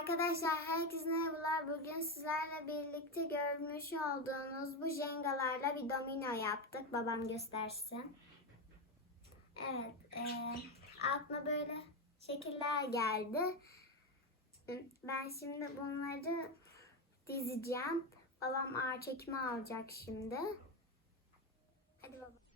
Arkadaşlar herkese merhabalar. Bugün sizlerle birlikte görmüş olduğunuz bu jengalarla bir domino yaptık. Babam göstersin. Evet. E, aklıma böyle şekiller geldi. Ben şimdi bunları dizeceğim. Babam ağır çekimi alacak şimdi. Hadi baba.